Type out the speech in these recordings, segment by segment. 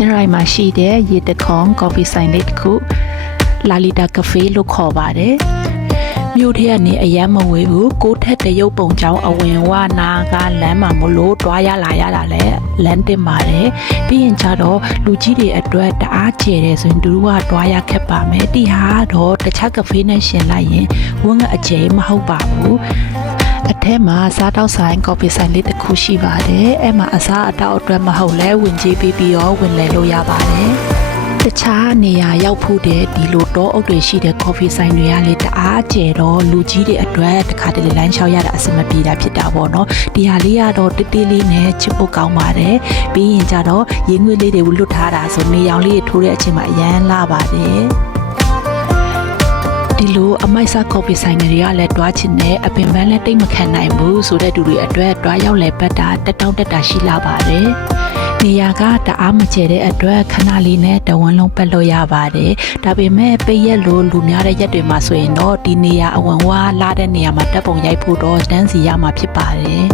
ချင်းရိုင်မှာရှိတဲ့ရေတခွန်ကော်ဖီဆိုင်လေးတစ်ခုလာလီတာကဖေးလို့ခေါ်ပါတယ်မြို့ထဲကနေအရမ်းမဝေးဘူးကိုထက်တရုပ်ပုံချောင်းအဝင်ဝနာကလမ်းမှာမလို့တွားရလာရတာလဲလမ်းတင်ပါတယ်ပြီးရင်ကျတော့လူကြီးတွေအတွက်တအားကျယ်တယ်ဆိုရင်သူတို့ကတွားရခက်ပါမယ်တီဟာတော့တခြားကဖေးနဲ့ရှင်လိုက်ရင်ဝန်းကအကျယ်မဟုတ်ပါဘူးအထက်မှာစားတောက်ဆိုင်ကော်ဖီဆိုင်လေးတစ်ခုရှိပါတယ်အဲ့မှာအစားအသောက်အတွက်မဟုတ်လဲဝင်ကြေးပြီးတော့ဝင်လဲလို့ရပါတယ်တခြားနေရာရောက်ဖို့တဲ့ဒီလိုတောအုပ်တွေရှိတဲ့ကော်ဖီဆိုင်တွေကလေတအားကျယ်တော့လူကြီးတွေအတွက်တခါတလေလမ်းလျှောက်ရတာအဆင်မပြေတာဖြစ်တာပေါ့နော်ဒီဟာလေးကတော့တေးသေးလေးနဲ့ချစ်ဖို့ကောင်းပါတယ်ပြီးရင်ကျတော့ရေငွေလေးတွေလွတ်ထားတာဆိုနေရောင်လေးထိုးတဲ့အချိန်မှာအရန်လာပါတယ်ဒီလိုအမိုက်စားကော်ဖီဆိုင်တွေကလည်းတွားချင်တဲ့အပင်ပန်းလည်းတိတ်မခံနိုင်ဘူးဆိုတဲ့သူတွေအတွက်တွားရောက်လဲပတ်တာတက်တောင့်တက်တာရှိလာပါတယ်နေရာကတအားမကျဲတဲ့အတွက်ခဏလေးနဲ့တဝန်းလုံးပတ်လို့ရပါတယ်ဒါပေမဲ့ပိတ်ရက်လိုလူများတဲ့ရက်တွေမှာဆိုရင်တော့ဒီနေရာအဝင်ဝါလာတဲ့နေရာမှာတပ်ပုံရိုက်ဖို့တော့တန်းစီရမှာဖြစ်ပါတယ်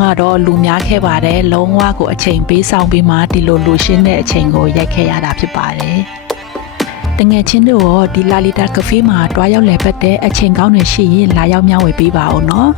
ကတော့လူများခဲ့ပါတယ်လုံးဝကိုအချိန်ပေးဆောင်ပြီးမှဒီလိုလူရှင်းတဲ့အချိန်ကိုရိုက်ခဲ့ရတာဖြစ်ပါတယ်တငယ်ချင်းတို့ရောဒီလာလီတာကဖေးမှာတွားရောက်လဲပတ်တဲ့အချိန်ကောင်းတွေရှိရင်လာရောက်မျှဝေပေးပါဦးနော်